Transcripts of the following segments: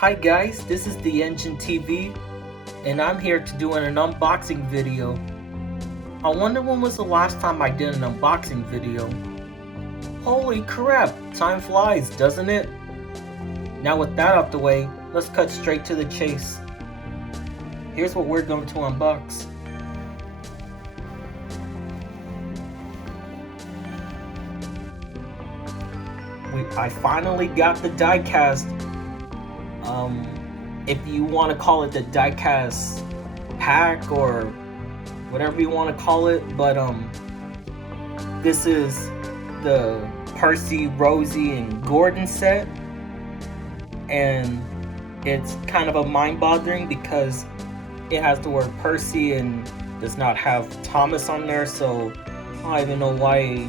Hi guys, this is the Engine TV, and I'm here to do an unboxing video. I wonder when was the last time I did an unboxing video. Holy crap, time flies, doesn't it? Now with that out the way, let's cut straight to the chase. Here's what we're going to unbox. I finally got the Diecast. If you want to call it the Diecast pack or whatever you want to call it, but this is the Percy, Rosie, and Gordon set, and it's kind of a mind-boggling because it has the word Percy and does not have Thomas on there, so I don't even know why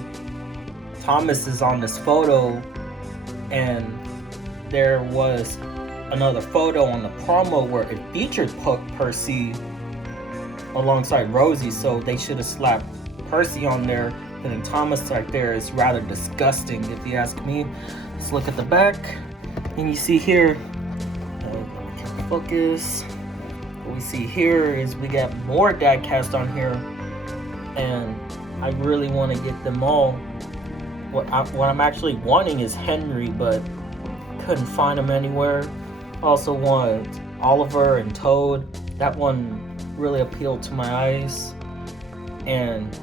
Thomas is on this photo. And there was another photo on the promo where it featured Percy alongside Rosie, so they should have slapped Percy on there. Putting Thomas right there is rather disgusting if you ask me. Let's look at the back, and you see here, focus, what we see here is we got more Diecast on here, and I really want to get them all. What I'm actually wanting is Henry, but couldn't find him anywhere. Also want Oliver and Toad. That one really appealed to my eyes. And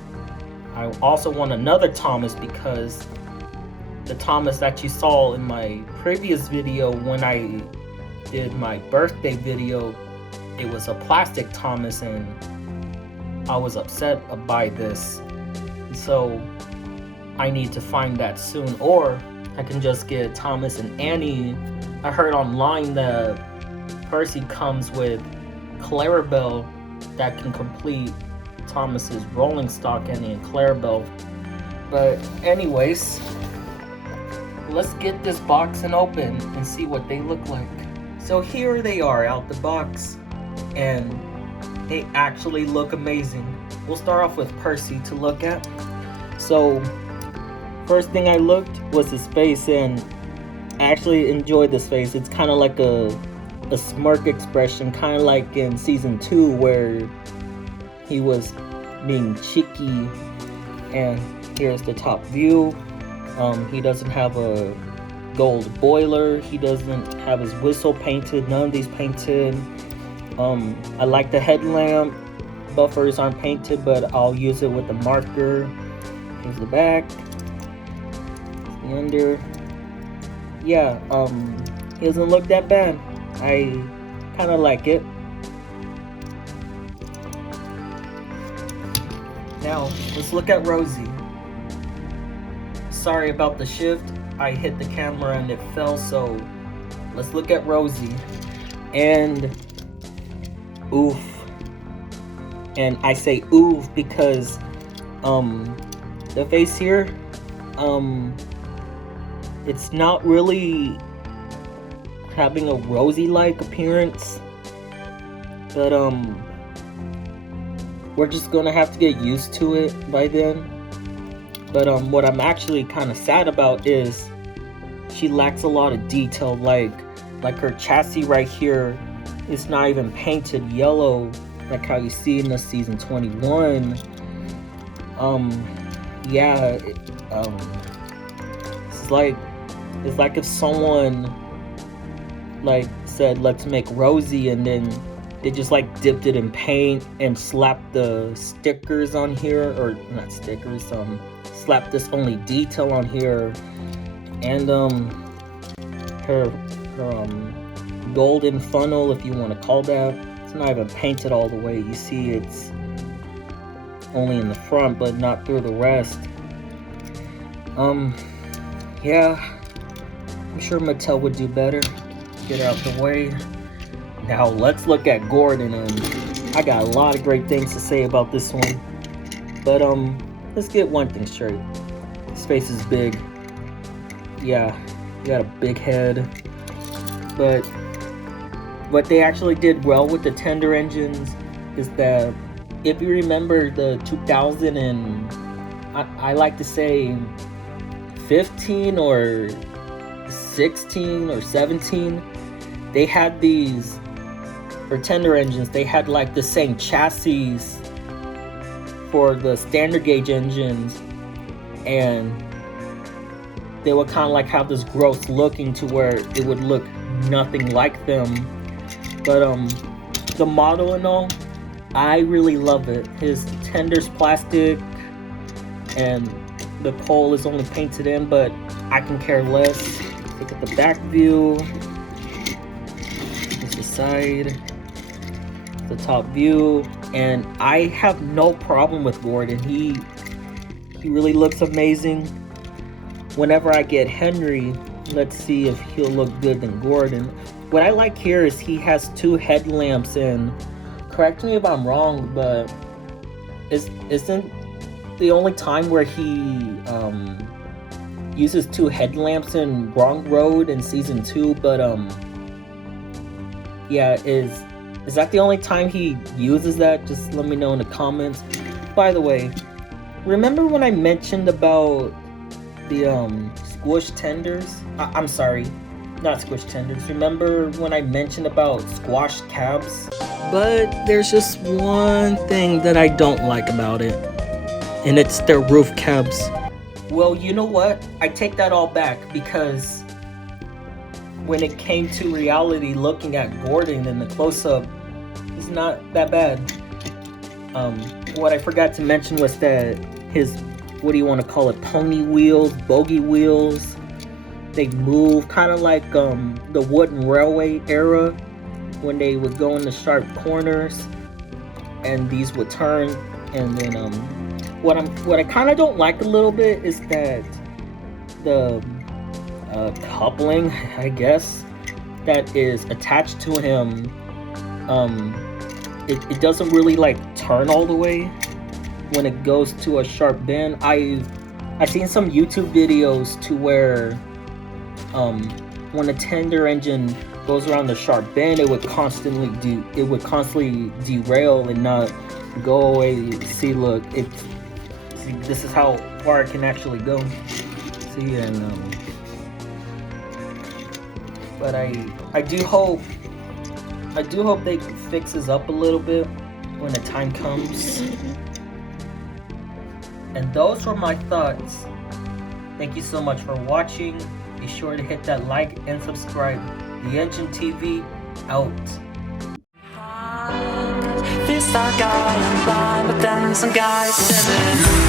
I also want another Thomas because the Thomas that you saw in my previous video when I did my birthday video, it was a plastic Thomas and I was upset by this. So I need to find that soon, or I can just get Thomas and Annie. I heard online that Percy comes with Clarabelle that can complete Thomas's rolling stock, Annie and Clarabelle. But anyways, let's get this box and open and see what they look like. So here they are out the box, and they actually look amazing. We'll start off with Percy to look at. So first thing I looked was his face, and I actually enjoyed this face. It's kind of like a smirk expression, kind of like in season 2 where he was being cheeky. And here's the top view. He doesn't have a gold boiler. He doesn't have his whistle painted. None of these painted. I like the headlamp. Buffers aren't painted, but I'll use it with a marker. Here's the back. Under, yeah, he doesn't look that bad. I kind of like it. Now let's look at Rosie. Sorry about the shift, I hit the camera and it fell, so let's look at Rosie. And oof, and I say oof because the face here, it's not really having a Rosie-like appearance, but we're just gonna have to get used to it by then. But what I'm actually kind of sad about is she lacks a lot of detail, like her chassis right here is not even painted yellow like how you see in the season 21. Yeah, it's like if someone like said let's make Rosie, and then they just like dipped it in paint and slapped the stickers on here, or not stickers, slapped this only detail on here, and her golden funnel, if you want to call that, it's not even painted all the way. You see it's only in the front but not through the rest. Yeah, I'm sure Mattel would do better. Get out the way. Now let's look at Gordon, and I got a lot of great things to say about this one. But let's get one thing straight. His face is big. Yeah, he got a big head. But what they actually did well with the tender engines is that if you remember the 2000 and I like to say 15 or 16 or 17, they had these, for tender engines, they had like the same chassis for the standard gauge engines, and they would kind of like have this gross looking to where it would look nothing like them. But the model and all, I really love it. His tender's plastic and the pole is only painted in, but I can care less. Look at the back view. This is the side, the top view, and I have no problem with Gordon. He really looks amazing. Whenever I get Henry, let's see if he'll look good than Gordon. What I like here is he has two headlamps, and correct me if I'm wrong, but isn't the only time where he uses two headlamps in Wrong Road in season 2? But yeah, is that the only time he uses that? Just let me know in the comments. By the way, remember when I mentioned about the squish tenders? I'm sorry, not squish tenders. Remember when I mentioned about squash cabs? But there's just one thing that I don't like about it, and it's their roof cabs. Well, you know what? I take that all back, because when it came to reality, looking at Gordon in the close-up, it's not that bad. What I forgot to mention was that his, what do you want to call it, pony wheels, bogey wheels, they move kind of like the wooden railway era, when they would go in the sharp corners and these would turn. And then what I kind of don't like a little bit is that the coupling, I guess, that is attached to him, it doesn't really like turn all the way when it goes to a sharp bend. I've seen some YouTube videos to where when a tender engine goes around the sharp bend, it would constantly derail and not go away. See, look, see, this is how far it can actually go. See, and but I do hope they can fix this up a little bit when the time comes. And those were my thoughts. Thank you so much for watching. Be sure to hit that like and subscribe. The Engine TV out. This guy, I'm blind, but then some guys said it.